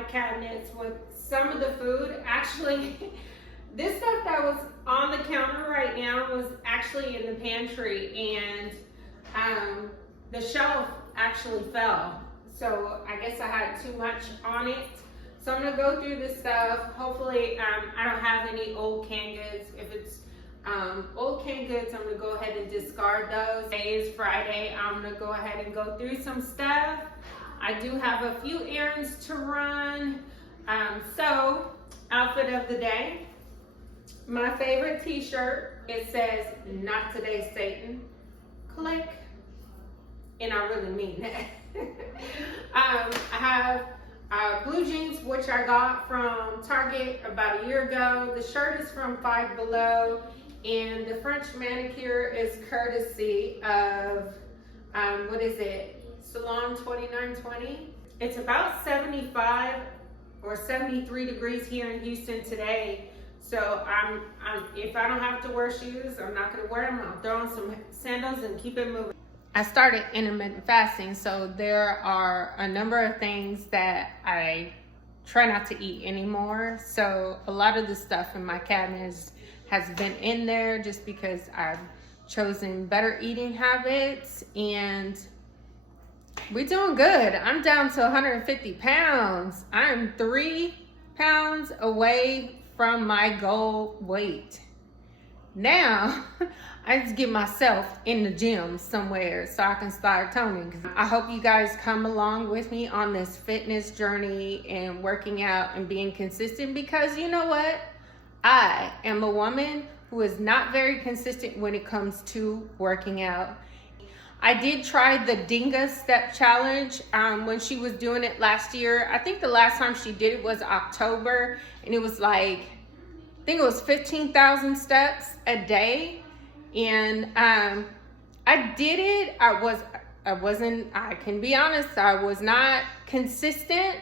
my cabinets with some of the food. Actually, this stuff that was on the counter right now was actually in the pantry, and the shelf actually fell. So I guess I had too much on it. So I'm gonna go through this stuff. Hopefully, I don't have any old canned goods. If it's old canned goods, I'm gonna go ahead and discard those. Today is Friday. I'm gonna go ahead and go through some stuff. I do have a few errands to run. So, outfit of the day. My favorite t-shirt, it says, "Not today, Satan." Click. And I really mean that. I have blue jeans, which I got from Target about a year ago. The shirt is from Five Below, and the French manicure is courtesy of, what is it? Salon 2920. It's about 75 or 73 degrees here in Houston today. So if I don't have to wear shoes, I'm not gonna wear them. I'll throw on some sandals and keep it moving. I started intermittent fasting, so there are a number of things that I try not to eat anymore. So a lot of the stuff in my cabinet has been in there just because I've chosen better eating habits, and we're doing good. I'm down to 150 pounds. I'm 3 pounds away from my goal weight. Now, I just get myself in the gym somewhere so I can start toning. I hope you guys come along with me on this fitness journey and working out and being consistent, because you know what? I am a woman who is not very consistent when it comes to working out. I did try the Dinga Step Challenge when she was doing it last year. I think the last time she did it was October, and it was like, I think it was 15,000 steps a day. And I did it. I can be honest, I was not consistent,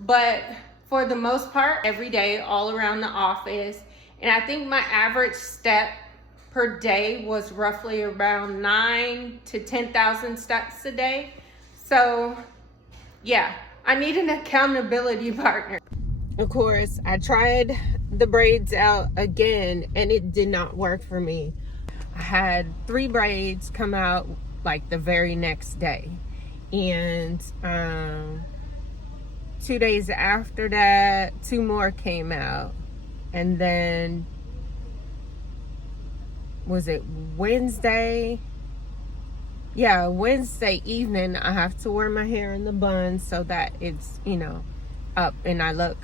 but for the most part, every day, all around the office. And I think my average step per day was roughly around 9 to 10,000 steps a day. So yeah, I need an accountability partner. Of course, I tried the braids out again, and it did not work for me. I had 3 braids come out like the very next day, and 2 days after that, 2 more came out, and then was it Wednesday? Yeah, Wednesday evening, I have to wear my hair in the bun so that it's, you know, up and I look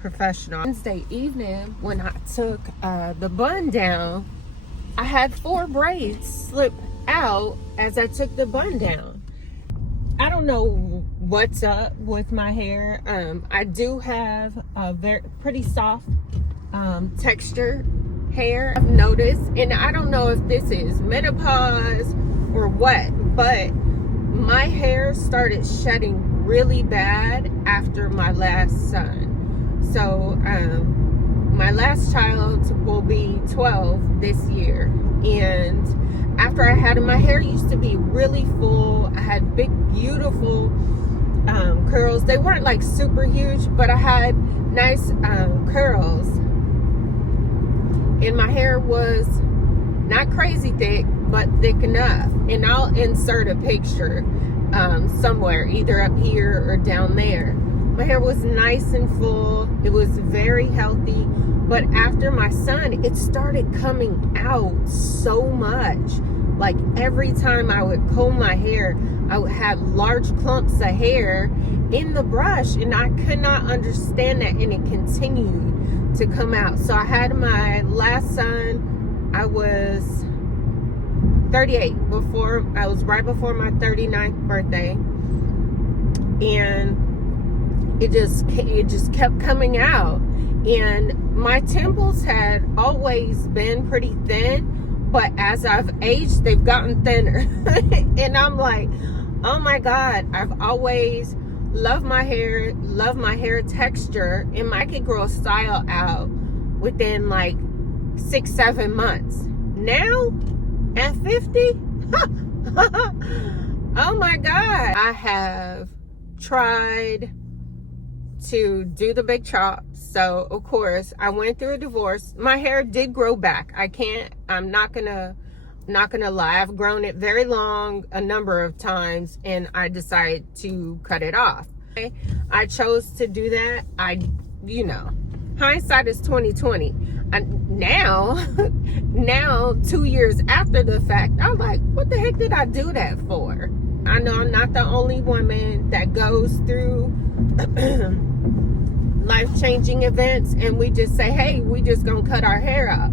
professional. Wednesday evening, when I took the bun down, I had 4 braids slip out as I took the bun down. I don't know what's up with my hair. I do have a pretty soft texture hair, I've noticed, and I don't know if this is menopause or what, but my hair started shedding really bad after my last son. So my last child will be 12 this year, and after I had him, my hair used to be really full. I had big, beautiful curls. They weren't like super huge, but I had nice curls, and my hair was not crazy thick, but thick enough. And I'll insert a picture somewhere, either up here or down there. My hair was nice and full. It was very healthy. But after my son, it started coming out so much. Like every time I would comb my hair, I would have large clumps of hair in the brush, and I could not understand that, and it continued to come out. So I had my last son, I was 38 I was right before my 39th birthday, and it just kept coming out. And my temples had always been pretty thin, but as I've aged, they've gotten thinner. And I'm like, oh my God, I've always loved my hair texture, and I could grow a style out within like 6-7 months. Now at 50, oh my God, I have tried to do the big chop. So of course I went through a divorce. My hair did grow back. I'm not gonna lie. I've grown it very long a number of times, and I decided to cut it off. I chose to do that. Hindsight is 2020. And now 2 years after the fact, I'm like, what the heck did I do that for? I know I'm not the only woman that goes through life-changing events and we just say, hey, we just gonna cut our hair off.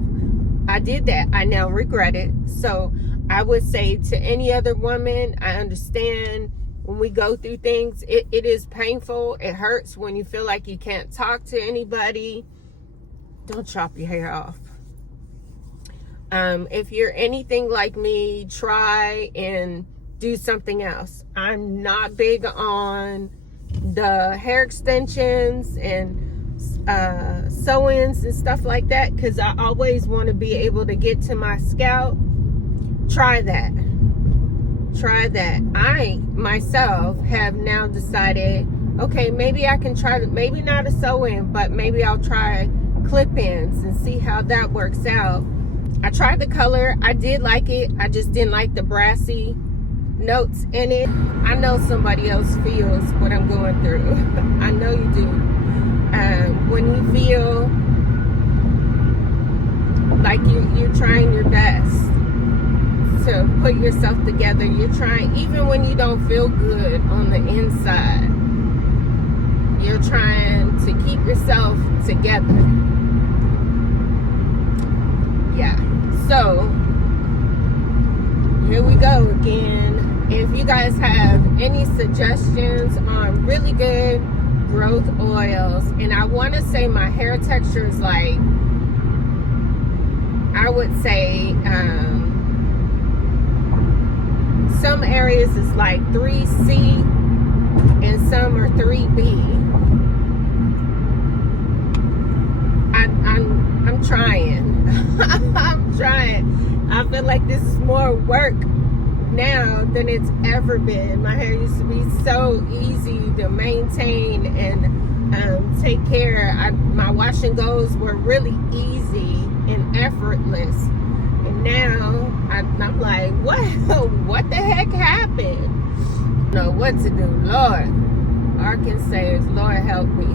I did that. I now regret it. So I would say to any other woman, I understand when we go through things, it is painful. It hurts when you feel like you can't talk to anybody. Don't chop your hair off. If you're anything like me, try and do something else. I'm not big on the hair extensions and sew-ins and stuff like that, because I always want to be able to get to my scalp. Try that. I myself have now decided, okay, maybe I can try, maybe not a sew-in, but maybe I'll try clip-ins and see how that works out. I tried the color. I did like it. I just didn't like the brassy notes in it. I know somebody else feels what I'm going through. I know you do. When you feel like you're trying your best to put yourself together, you're trying, even when you don't feel good on the inside, you're trying to keep yourself together. Yeah, so here we go again. If you guys have any suggestions on really good growth oils, and I want to say my hair texture is like, I would say some areas is like 3C and some are 3B. I'm trying. I'm trying. I feel like this is more work now than it's ever been. My hair used to be so easy to maintain and take care. My wash and goes were really easy and effortless. And now I'm like, what the heck happened? I don't know what to do. Lord, all I can say is, Lord, help me.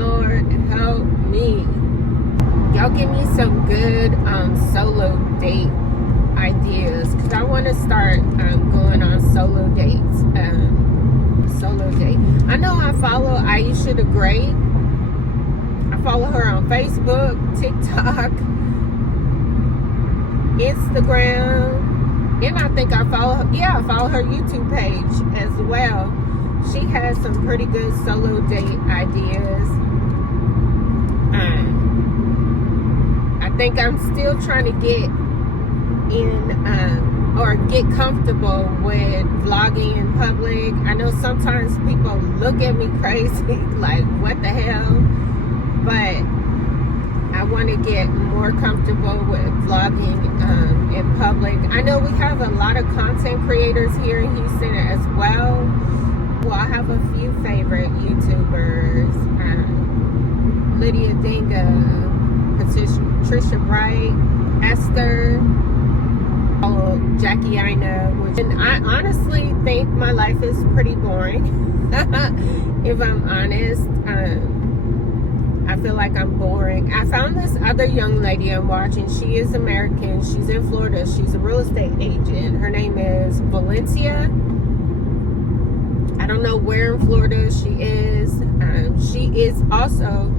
Lord, help me. Y'all give me some good solo date ideas, because I want to start going on solo dates. Solo date. I know I follow Aisha the Great. I follow her on Facebook, TikTok, Instagram, and I think I follow her. Yeah, I follow her YouTube page as well. She has some pretty good solo date ideas. I think I'm still trying to get in or get comfortable with vlogging in public. I know sometimes people look at me crazy, like what the hell, but I want to get more comfortable with vlogging in public. I know we have a lot of content creators here in Houston as well. Well, I have a few favorite YouTubers. Lydia Dinga, Patricia Bright, Esther, Jackie Ina. And I honestly think my life is pretty boring. If I'm honest, I feel like I'm boring. I found this other young lady I'm watching. She is American. She's in Florida. She's a real estate agent. Her name is Valencia. I don't know where in Florida she is. She is also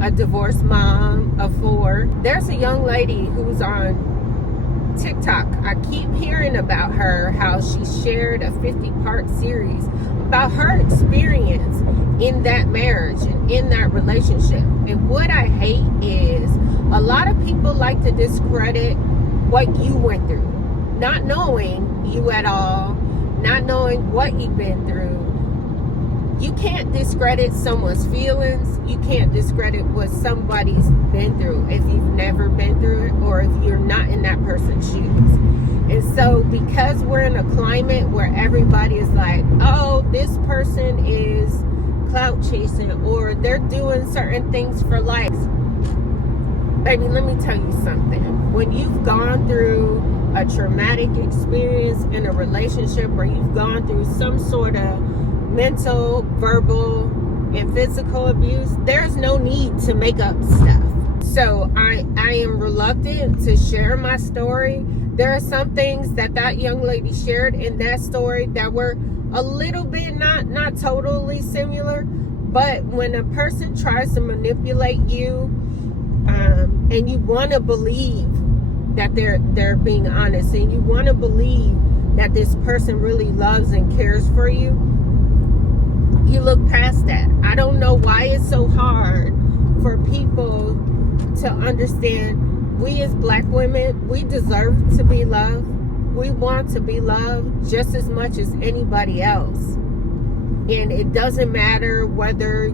a divorced mom of 4. There's a young lady who's on TikTok. I keep hearing about her, how she shared a 50-part series about her experience in that marriage and in that relationship. And what I hate is a lot of people like to discredit what you went through, not knowing you at all, not knowing what you've been through. You can't discredit someone's feelings. You can't discredit what somebody's been through if you've never been through it or if you're not in that person's shoes. And so because we're in a climate where everybody is like, oh, this person is clout chasing or they're doing certain things for likes. Baby, let me tell you something. When you've gone through a traumatic experience in a relationship or you've gone through some sort of mental, verbal, and physical abuse, there's no need to make up stuff. So I am reluctant to share my story. There are some things that young lady shared in that story that were a little bit not totally similar, but when a person tries to manipulate you, and you want to believe that they're being honest, and you want to believe that this person really loves and cares for you, you look past that. I don't know why it's so hard for people to understand we as black women, we deserve to be loved. We want to be loved just as much as anybody else. And it doesn't matter whether,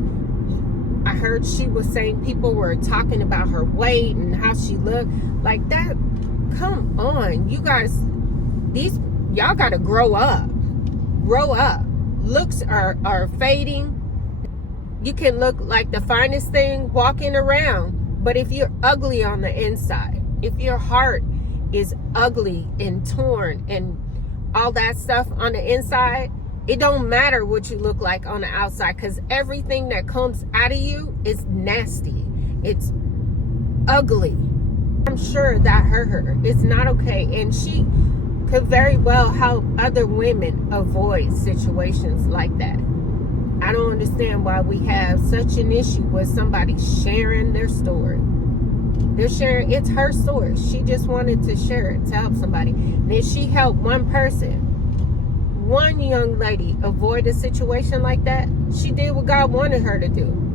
I heard she was saying people were talking about her weight and how she looked. Like that, come on. You guys, y'all got to grow up. Grow up. Looks are fading. You can look like the finest thing walking around, but if you're ugly on the inside, if your heart is ugly and torn and all that stuff on the inside, it don't matter what you look like on the outside, because everything that comes out of you is nasty. It's ugly. I'm sure that hurt her. It's not okay. And she could very well help other women avoid situations like that. I don't understand why we have such an issue with somebody sharing their story. They're sharing, it's her story. She just wanted to share it to help somebody. And if she helped one person, one young lady avoid a situation like that, she did what God wanted her to do.